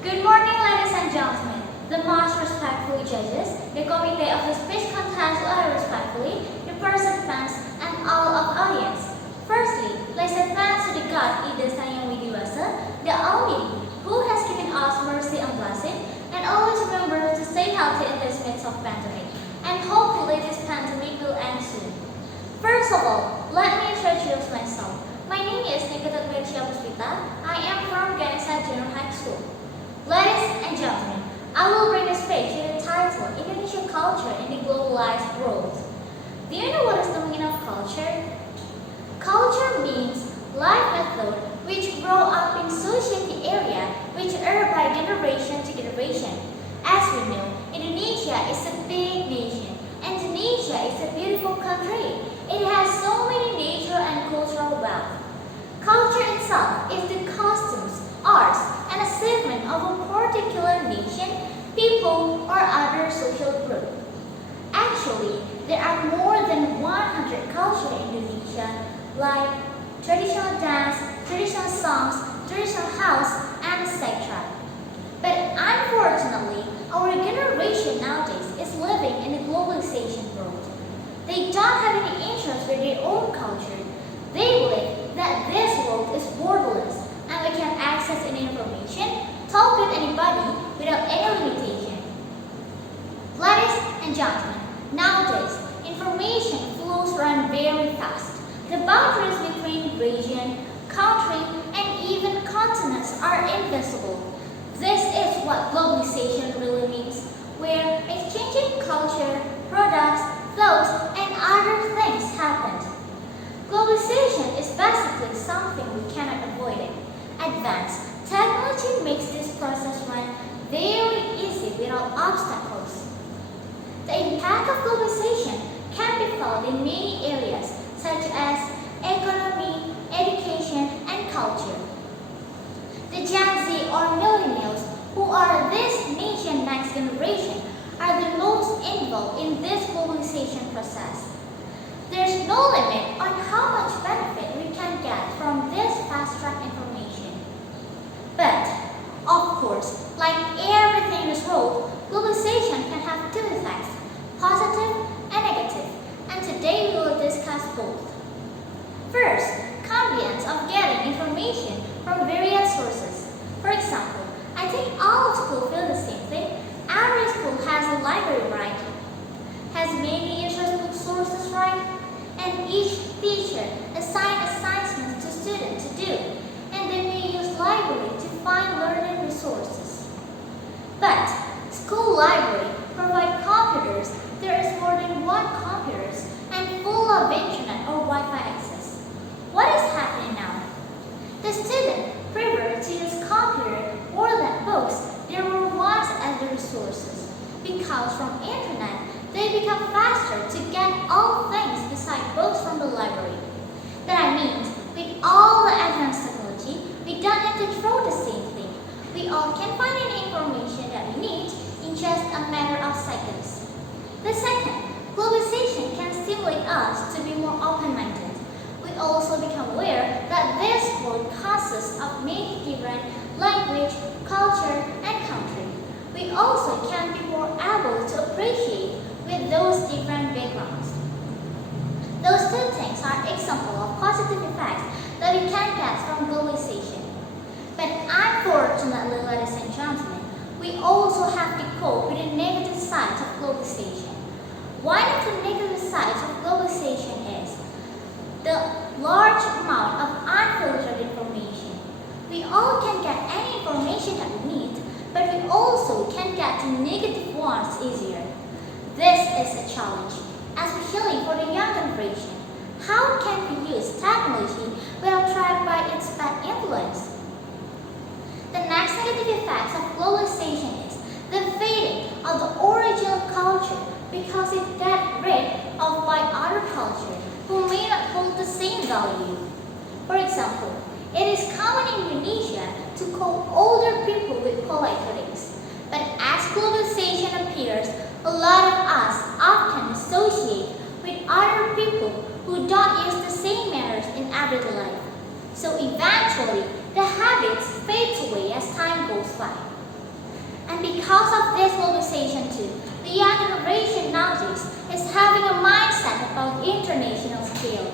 Good morning, ladies and gentlemen. The most respectful judges, the committee of the speech contest are respectfully, the participants, and all of audience. Firstly, let's say thanks to the God the Almighty, who has given us mercy and blessing, and always remember to stay healthy in this midst of pandemic. And hopefully this pandemic will end soon. First of all, let me introduce myself. My name is Ketut Puspita. I am from GANESHA Junior High School. Ladies and gentlemen, I will bring a speech with the title Indonesian Culture in the Globalized World. Do you know what is the meaning of culture? Culture means life method which grow up in society area which are by generation to generation. As we know, Indonesia is a big nation and Indonesia is a beautiful country. It has so many nature and cultural wealth. Culture itself is the customs, arts, and achievement of a particular nation, people, or other social group. Actually, there are more than 100 cultures in Indonesia, like traditional dance, traditional songs, traditional house, and etc. But unfortunately, our generation nowadays is living in a globalization world. They don't have any interest with their own culture. They believe that this world is borderless and we can access any information, talk with anybody without any limitation. Ladies and gentlemen, nowadays information flows around very fast. The boundaries between region, country, and even continents are invisible. This is what globalization really means, where exchanging culture, products, thoughts, and other things happen. Globalization is basically something we cannot avoid it. Advanced technology makes this process run very easy without obstacles. The impact of globalization can be found in many areas such as economy, education, and culture. The Gen Z or millennials, who are this nation's next generation, are the most involved in this globalization process. There's no limit on how much benefit we can get from this fast-track information. But, of course, like everything in this world, globalization can have two effects, positive and negative, and today we will discuss both. First, convenience of getting information from various sources. For example, I think all of school feel the same thing. Every school has a library, right? Has many useful sources, right? And each teacher assigns assignments to students to do, and they may use library to find learning resources. But school library provide computers. There is more than one computers and full of internet or Wi-Fi access. What is happening now? The student prefer to use computer more than books there were once as the resources, because from internet they become faster to get all things beside books from the library. That means with all the advanced technology, we don't need to throw the same thing. We all can find any information that we need in just a matter of seconds. The second, globalization can stimulate us to be more open-minded. We also become aware that this world consists of many different language, culture, and country. We also can be more able to appreciate with those different backgrounds. Those two things are examples of positive effects that we can get from globalization. But unfortunately, ladies and gentlemen, we also have to cope with the negative sides of globalization. One of the negative sides of globalization is the large amount of unfiltered information. We all can get any information that we need, but we also can get the negative ones easier. This is a challenge, especially for the young generation. How can we use technology without trapped by its bad influence? The next negative effects of globalization is the fading of the original culture because it gets rid of by other culture who may not hold the same value. For example, it is common in Indonesia to call older people with polite greetings. But as globalization appears, a lot of us often associate with other people who don't use the same manners in everyday life. So eventually, the habits fade away as time goes by. And because of this globalization too, the young generation nowadays is having a mindset about international scale.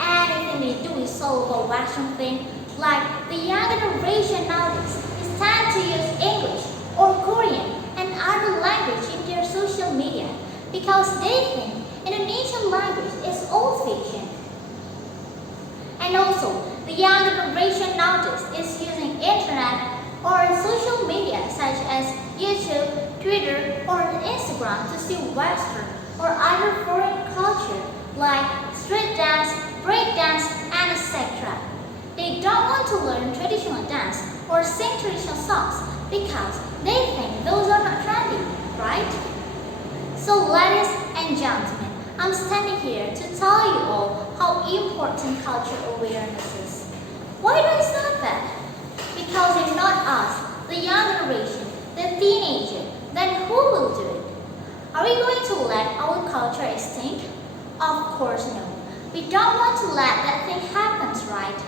Anything they do is all about Western thing. Like the young generation nowadays is tend to use English or Korean and other language in their social media because they think Indonesian language is old-fashioned. And also, the young generation nowadays is using internet or social media such as YouTube, Twitter, or Instagram to see Western or other foreign culture like street dance, break dance, and etc. They don't want to learn traditional dance or sing traditional songs because they think those are not trendy, right? So ladies and gentlemen, I'm standing here to tell you all how important cultural awareness is. Why do I say that? Because if not us, the young generation, the teenager, then who will do it? Are we going to let our culture extinct? Of course no. We don't want to let that thing happen, right?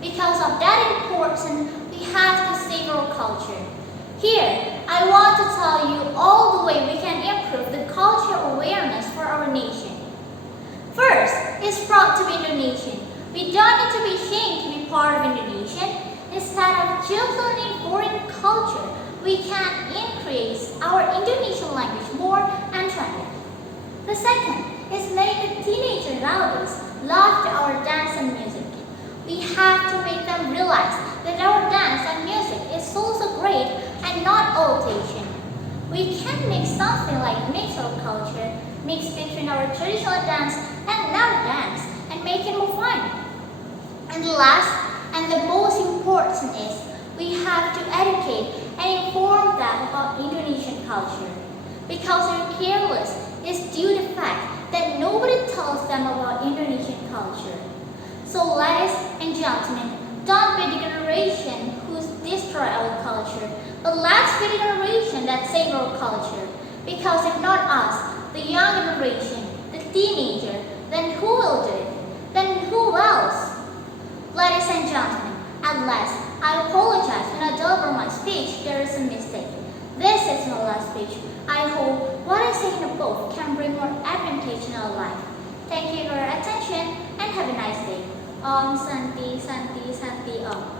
Because of that importance, we have to save our culture. Here, I want to tell you all the way we can improve the cultural awareness for our nation. First, it's proud to be Indonesian. We don't need to be ashamed to be part of Indonesian. Instead of just learning foreign culture, we can increase our Indonesian language more and train it. The second is make the teenagers nowadays love our dance and music. We have to make them realize that our dance and music is also great and not old-fashioned. We can make something like mix our culture, mix between our traditional dance and now dance, and make it more fun. And the last and the most important is we have to educate and inform them about Indonesian culture. Because their careless is due to the fact that nobody tells them about Indonesian culture. So ladies and gentlemen, don't be the generation who destroy our culture, but let's be the generation that save our culture. Because if not us, the young generation, the teenager, then who will do it? Then who else? Ladies and gentlemen, at last, I apologize when I deliver my speech there is a mistake. This is my last speech. I hope what I say in the book can bring more advantage in our life. Thank you for your attention and have a nice day. Om Santi Santi Santi Om.